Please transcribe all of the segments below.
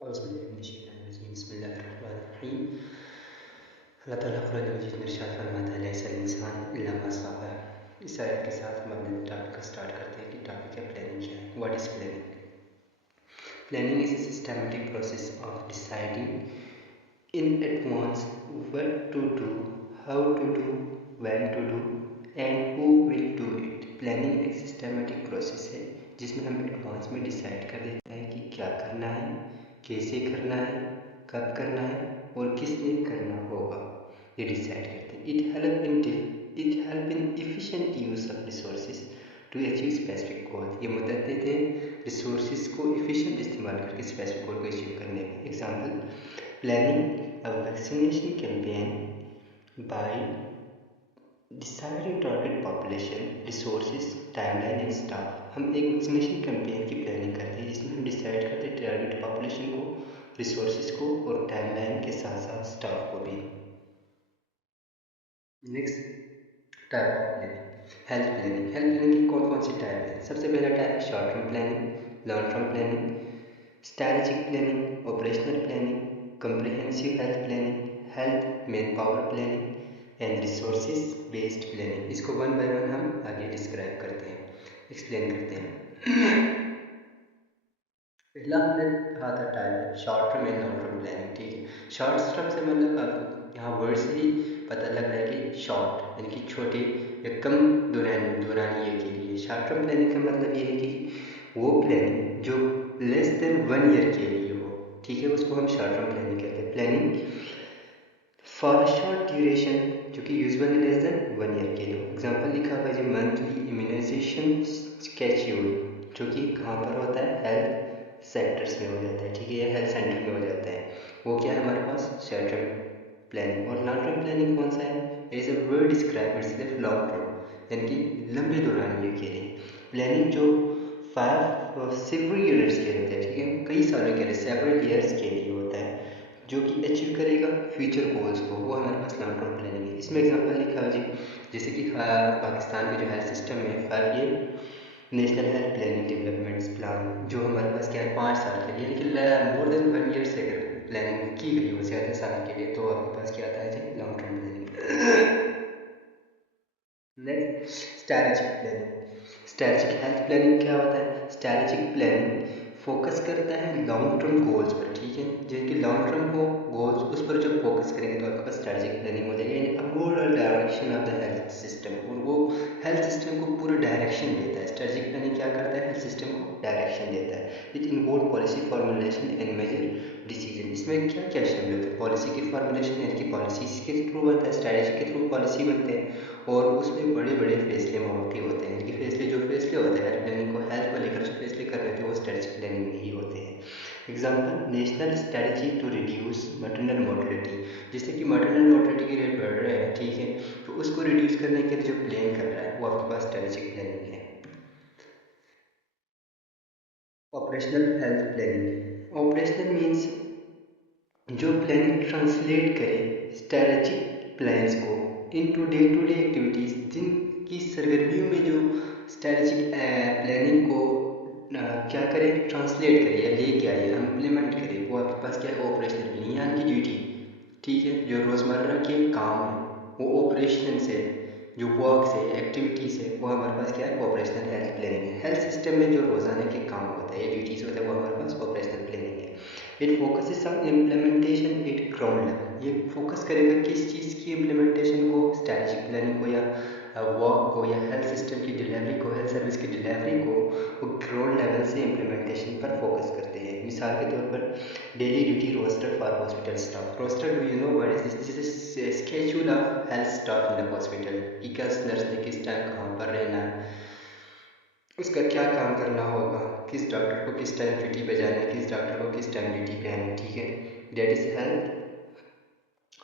बिस्मिल्लाहिर्रहमानिर्रहीम। अल्लाह ताला कुरान मजीद में इरशाद फरमाता है लैसल इंसान इल्ला मा सआ। इस आयत के साथ हम अपने टॉपिक को स्टार्ट करते हैं कि टॉपिक है प्लानिंग क्या है। What is planning? Planning is a systematic process of deciding in advance what to do, how to do, when to do and who will do it. Planning एक systematic process है जिसमें हम advance में decide कर देते हैं कि क्या करना है, कैसे करना है, कब करना है और किसने करना होगा, ये डिसाइड करते हैं। It help in efficient use of resources to achieve specific goal. ये मदद देते हैं रिसोर्सेज को एफिशिएंट इस्तेमाल करके स्पेसिफिक गोल को अचीव करने में। Example, planning a vaccination campaign by deciding target population, resources, timeline and staff। हम एक वैक्सीनेशन कैंपेन की प्लानिंग करते हैं जिसमें हम डिसाइड करते हैं टारगेट पॉपुलेशन को, रिसोर्सेज को और टाइमलाइन के साथ साथ स्टाफ को भी। Next type of planning, health planning. Health planning की कौन कौन सी टाइप है? सबसे पहला टाइप है short term planning, long term planning, strategic planning, operational planning, comprehensive health planning, health manpower planning and resources based planning। इसको वन बाय वन हम आगे डिस्क्राइब करते हैं, एक्सप्लेन करते हैं। पहला हमने कहा था type short term and long term planning. ठीक है, शॉर्ट टर्म से मतलब आपको यहाँ वर्ड से ही पता लग रहा है कि शॉर्ट यानी कि छोटे या कम दौरानिए के लिए। शॉर्ट टर्म प्लानिंग का मतलब ये है कि वो प्लानिंग जो लेस देन 1 ईयर के लिए हो, ठीक है, उसको हम शॉर्ट टर्म प्लानिंग कहते हैं। प्लानिंग फॉर शॉर्ट ड्यूरेशन जो कि यूजुअली लेस देन 1 ईयर के लिए। एग्जाम्पल लिखा हुआ है मंथली इम्यूनाइजेशन स्केड्यूल, जो कि कहाँ पर होता है, हेल्थ सेक्टर्स में हो जाता है, ठीक है, या हेल्थ सेंटर में हो जाता है। वो क्या है हमारे पास, शॉर्ट टर्म प्लानिंग। और लॉन्ग टर्म प्लानिंग कौन सा है? Is a word describe itself long term, यानी कि लंबे दौरानिए के लिए। प्लानिंग जो 5 सेवरल ईयर्स के होते हैं, ठीक है, कई सालों के लिए, सेवरल ईयर्स के लिए होता है, जो कि अचीव करेगा फ्यूचर गोल्स को, वो हमारे पास लॉन्ग टर्म प्लानिंग है। इसमें एग्जांपल लिखा है जी, जैसे कि पाकिस्तान के जो हेल्थ सिस्टम है 5 year national health planning developments plan, जो हमारे पास क्या है 5 साल के लिए, लेकिन मोर देन 1 ईयर से अगर प्लानिंग की गई हो ज़्यादा साल के लिए, तो आपके पास क्या आता है जी, long term planning. Next, strategic planning. Strategic health planning क्या होता है? स्ट्रैटेजिक प्लानिंग फोकस करता है लॉन्ग टर्म गोल्स पर, ठीक है, जिनके लॉन्ग टर्म को गोल्स उस पर जब फोकस करेंगे तो आपके पास स्ट्रैटेजिक प्लानिंग हो जाएगी, यानी overall direction of the health system, और वो हेल्थ सिस्टम को पूरा डायरेक्शन देता है। स्ट्रैटेजिक प्लानिंग क्या करता है, हेल्थ सिस्टम को डायरेक्शन देता है। It involve policy formulation and major decision. इसमें क्या क्या शामिल होता है? पॉलिसी की फॉर्मुलेशन, यानी कि पॉलिसी के थ्रू बनता है, स्ट्रैटेजी के थ्रू पॉलिसी बनते हैं, और उसमें बड़े बड़े फैसले मौके होते हैं, कि फैसले होते हैं हेल्थ प्लानिंग को, हेल्थ को लेकर जो फैसले करने होते हैं वो स्ट्रेटेजिक प्लानिंग में ही होते हैं। Example, national strategy to reduce maternal mortality. जैसे कि मटरनल मोर्टेलिटी के रेट बढ़ रहे हैं, ठीक है, तो उसको रिड्यूस करने के लिए जो प्लान कर रहा है वो आपके पास स्ट्रेटेजिक प्लानिंग है। Operational health planning. Operational means जो प्लानिंग ट्रांसलेट करे स्ट्रेटेजिक प्लान्स को into day to day activities, जिनकी सरगर्मियों में जो स्ट्रेटेजिक प्लानिंग को क्या करे, ट्रांसलेट करे या लेके आए, इम्प्लीमेंट करे, वो आपके पास क्या है, ऑपरेशनल प्लानिंग, यानी कि ड्यूटी, ठीक है, जो रोज़मर्रा के काम है वो ऑपरेशन से, जो वर्क से, एक्टिविटी से, वो हमारे पास क्या है, ऑपरेशनल हेल्थ प्लानिंग है। हेल्थ सिस्टम में जो रोज़ाना के काम होते हैं या ड्यूटीज़ होते हैं वो हमारे पास ऑपरेशनल प्लानिंग है। It focuses on implementation eight ground level. ये फोकस करेगा किस चीज़ की इम्प्लीमेंटेशन को, स्ट्रैटेजिक प्लानिंग को या वर्क को या हेल्थ सिस्टम की डिलीवरी को, हेल्थ सर्विस की डिलीवरी को, वो ग्राउंड लेवल से इम्प्लीमेंटेशन पर फोकस करते हैं। मिसाल के तौर पर daily duty roster for hospital staff. Roster, do you know what is this? This is schedule of health staff in the hospital, कि किस नर्स ने किस टाइम कहाँ पर रहना है, उसका क्या काम करना होगा, किस डॉक्टर को किस टाइम ड्यूटी पे जाना है, किस डॉक्टर को किस टाइम ड्यूटी पे आना है, ठीक है, that is health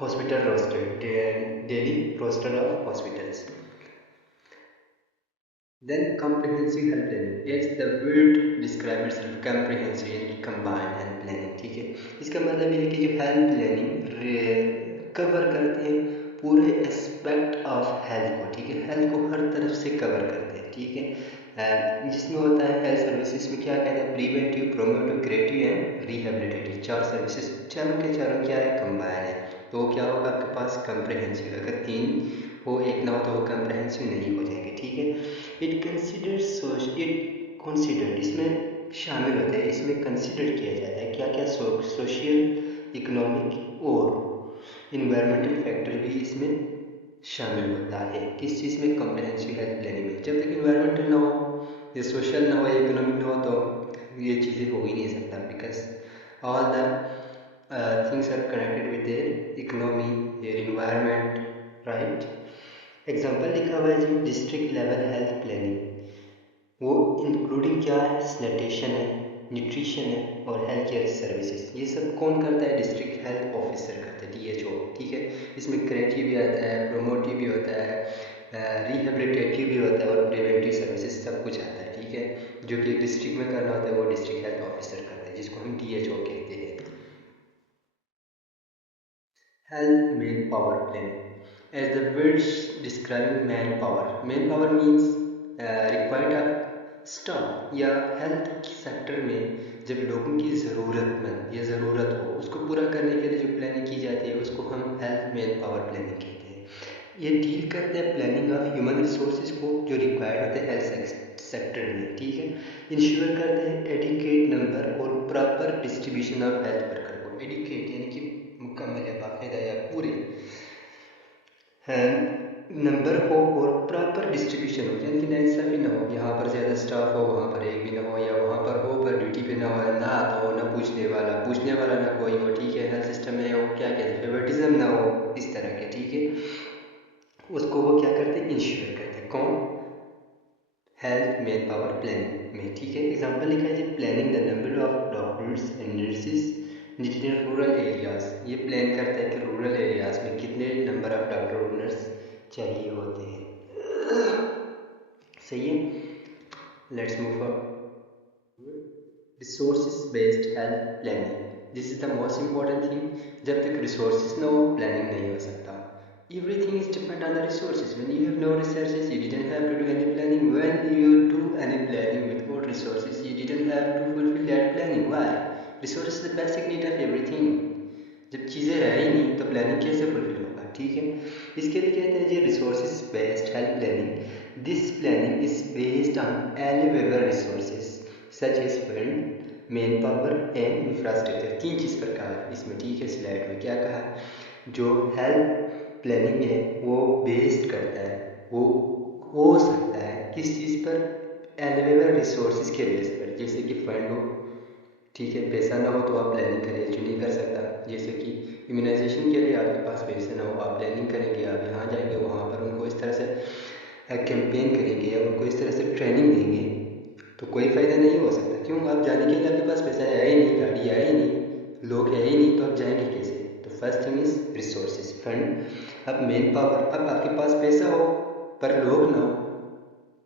hospital roster, daily roster of hospitals. Then comprehensive health planning, as the word describes itself, comprehensive यानी combine and planning, ठीक है। इसका मतलब ये है कि जो हेल्थ प्लानिंग कवर करते हैं पूरे एस्पेक्ट ऑफ हेल्थ को, ठीक है, हेल्थ को हर तरफ से कवर करते हैं, ठीक है, जिसमें होता है हेल्थ सर्विसेज में क्या कहते हैं, preventive, promotive, creative and rehabilitative. 4 services, चारों के चारों क्या है, कंबाइन है। तो क्या होगा आपके पास, कंप्रहेंसिव। अगर 3 हो, एक ना हो तो वो कंप्रहेंसिव नहीं हो जाएंगे, ठीक है। इट कंसिडर, इसमें शामिल होता है, इसमें कंसिडर किया जाता है क्या क्या, सोशल, इकोनॉमिक और इन्वायरमेंटल फैक्टर भी इसमें शामिल होता है। किस चीज़ में, कॉम्प्रिहेंसिव हेल्थ प्लानिंग में। जब तक इन्वायरमेंटल ना हो, या सोशल ना हो, या इकोनॉमिक ना हो, तो ये चीज़ें हो ही नहीं सकता, because all the things are connected with their economy, their environment, right. Example लिखा हुआ है जी, डिस्ट्रिक्ट लेवल हेल्थ प्लानिंग, वो इंक्लूडिंग क्या है, सैनिटेशन है, न्यूट्रिशन है और हेल्थ केयर सर्विसेज। ये सब कौन करता है, डिस्ट्रिक्ट हेल्थ ऑफिसर करता है, DHO, ठीक है। इसमें क्रिएटिव भी आता है, प्रोमोटिव भी होता है, रिहेबिलिटेटिव भी होता है और प्रिवेंटिव सर्विसेज, सब कुछ आता है, ठीक है। जो कि डिस्ट्रिक्ट में करना होता है वो डिस्ट्रिक्ट हेल्थ ऑफिसर करता है, जिसको हम DHO कहते हैं। Health manpower plan. As the words describing manpower means required of staff या health सेक्टर में जब लोगों की ज़रूरतमंद या ज़रूरत हो, उसको पूरा करने के लिए जो प्लानिंग की जाती है उसको हम हेल्थ मैन पावर प्लानिंग कहते हैं। ये डील करते हैं प्लानिंग ऑफ ह्यूमन रिसोर्सेज को जो रिक्वायर्ड होते हैं हेल्थ सेक्टर में, ठीक है। इंश्योर करते हैं एडिक्वेट नंबर और proper distribution of health worker को। एडिक्वेट यानी कि मुकम्मल या बाकायदा या पूरे नंबर हो और प्रॉपर डिस्ट्रीब्यूशन हो, यानी कि नाइंसाफ़ी ना हो, यहाँ पर ज़्यादा स्टाफ हो वहाँ पर एक भी ना हो, या वहाँ पर हो पर ड्यूटी पे ना हो, ना आता हो, ना पूछने वाला ना कोई हो, ठीक है। हेल्थ सिस्टम में हो क्या कहते हैं, फेवरेटिज्म ना हो, इस तरह के, ठीक है। उसको वो क्या करते हैं, इंश्योर करते हैं, कौन, हेल्थ मैन पावर प्लानिंग में, ठीक है। एग्जाम्पल लिखा है, planning the number of doctors and nurses needed in rural areas. ये प्लान करता है कि रूरल एरियाज में कितने नंबर ऑफ डॉक्टर और नर्स चाहिए होते हैं, सही है। Let's move forward. Resources based health planning, this is the most important thing. जब तक रिसोर्सेज ना हो, प्लानिंग नहीं हो सकता। Everything is depend on the resources. When you have no resources, you didn't have to do any planning. When you do any planning without resources, you didn't have to fulfill that planning. Why? Resources is the basic need of everything. जब चीज़ें है ही नहीं तो planning कैसे fulfil होगा, ठीक है। इसके लिए कहते हैं जी resources based health planning. This planning is based on available resources such as fund, man power and infrastructure. 3 चीज़ पर कहा है इसमें, ठीक है। स्लाइड में क्या कहा, जो हेल्थ प्लानिंग है वो बेस्ड करता है, वो हो सकता है किस चीज़ पर, अवेलेबल रिसोर्सेज के बेस पर। जैसे कि फंड हो, ठीक है, पैसा ना हो तो आप प्लानिंग करें नहीं कर सकता। जैसे कि इम्यूनाइजेशन के लिए आपके पास पैसे ना हो, आप प्लानिंग करेंगे, आप यहाँ जाएंगे, वहाँ पर उनको इस तरह से कैंपेन करेंगे या उनको इस तरह से ट्रेनिंग देंगे तो कोई फ़ायदा नहीं हो सकता। क्यों, आप जाने के लिए आपके पास पैसा है ही नहीं, गाड़ी है ही नहीं, लोग है ही नहीं, तो आप जाएंगे कैसे। तो first thing is resources, fund. अब मैन पावर, अब आपके पास पैसा हो पर लोग ना हो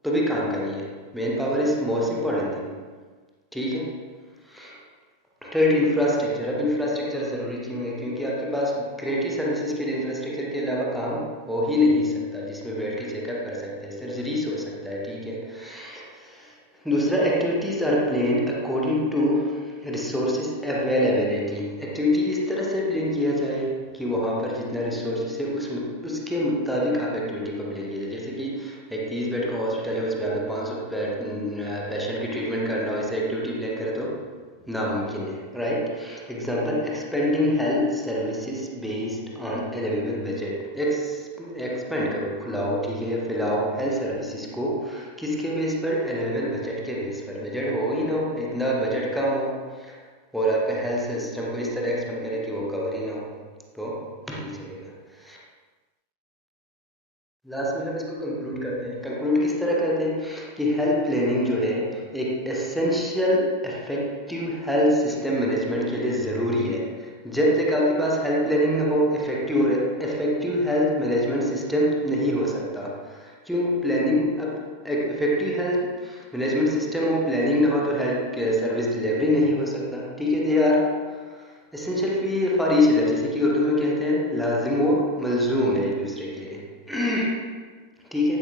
तो भी काम करिए, man power is most important thing, ठीक है। Third, infrastructure. अब इंफ्रास्ट्रक्चर ज़रूरी क्यों है, क्योंकि आपके पास क्रिएटिव सर्विसेज के लिए इंफ्रास्ट्रक्चर के अलावा काम हो ही नहीं सकता, जिसमें बैठ के चेकअप कर सकते हैं, सर्जरीज हो सकता है, ठीक है। दूसरा, activities are plan according to resources availability. Activity इस तरह से प्लान किया जाए कि वहाँ पर जितना रिसोर्सेज है उसके मुताबिक आप एक्टिविटी को प्लान कीजिए। जैसे कि एक 30 बेड का हॉस्पिटल है, उस पर अगर 500 पेशेंट की ट्रीटमेंट करना हो, ऐसे एक्टिविटी प्लान करें तो नामुमकिन है, right. Example, expanding health services based on available budget. Expand करो, खुलाओ, ठीक है, फैलाओ हेल्थ सर्विसेज को किसके बेस पर, अवेलेबल बजट के बेस पर। बजट हो ही ना हो, इतना बजट कम हो और आपका हेल्थ सिस्टम को इस तरह एक्सपेंड करें कि वो कवर ही ना हो तो नहीं चलेगा। लास्ट में हम इसको कंक्लूड करते हैं। कंक्लूड किस तरह करते हैं कि हेल्थ प्लानिंग जो है एक essential effective health system management के लिए ज़रूरी है। जब तक आपके पास हेल्थ प्लानिंग ना हो, इफेक्टिव हेल्थ मैनेजमेंट सिस्टम नहीं हो सकता। क्यों, प्लानिंग, अब इफेक्टिव हेल्थ मैनेजमेंट सिस्टम हो, प्लानिंग ना हो तो हेल्थ सर्विस डिलीवरी नहीं हो सकता, ठीक है। They are essential for each other, जैसे कि उर्दू में कहते हैं लाजिम व मलजूम है एक दूसरे के लिए, ठीक है।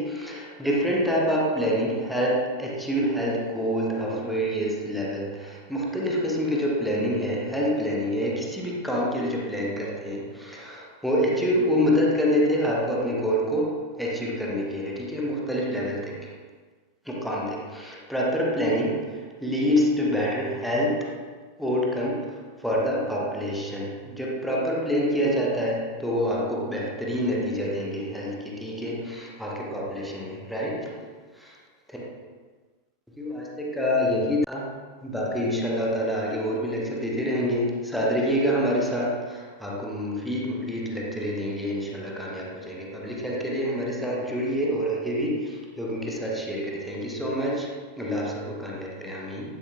Different type of planning help achieve health goal of various level. मुख्तलिफ़ किस्म की जो प्लानिंग है, हेल्थ प्लानिंग है, किसी भी काम के लिए जो प्लान करते हैं वो मदद कर देते हैं आपको अपने गोल को अचीव करने के लिए, ठीक है, मुख्तलिफ लेवल तक, मुकाम तक। Proper planning leads to better health outcome for the population. जब प्रॉपर प्लान किया जाता है तो वो आपको बेहतरीन नतीजा देंगे हेल्थ के, ठीक है, आपके पॉपुलेशन में, राइट। Thank you. आज तक का यही था, बाकी इंशाल्लाह ताला आगे और भी लेक्चर देते रहेंगे, साथ रहिएगा हमारे साथ, आपको मुफीद लेक्चर देंगे, इंशाल्लाह कामयाब हो जाएंगे। पब्लिक हेल्थ के लिए हमारे साथ जुड़िए और आगे भी लोगों के साथ शेयर करें। Thank you so much. Allah आप सबको कामयाब करें, आमीन।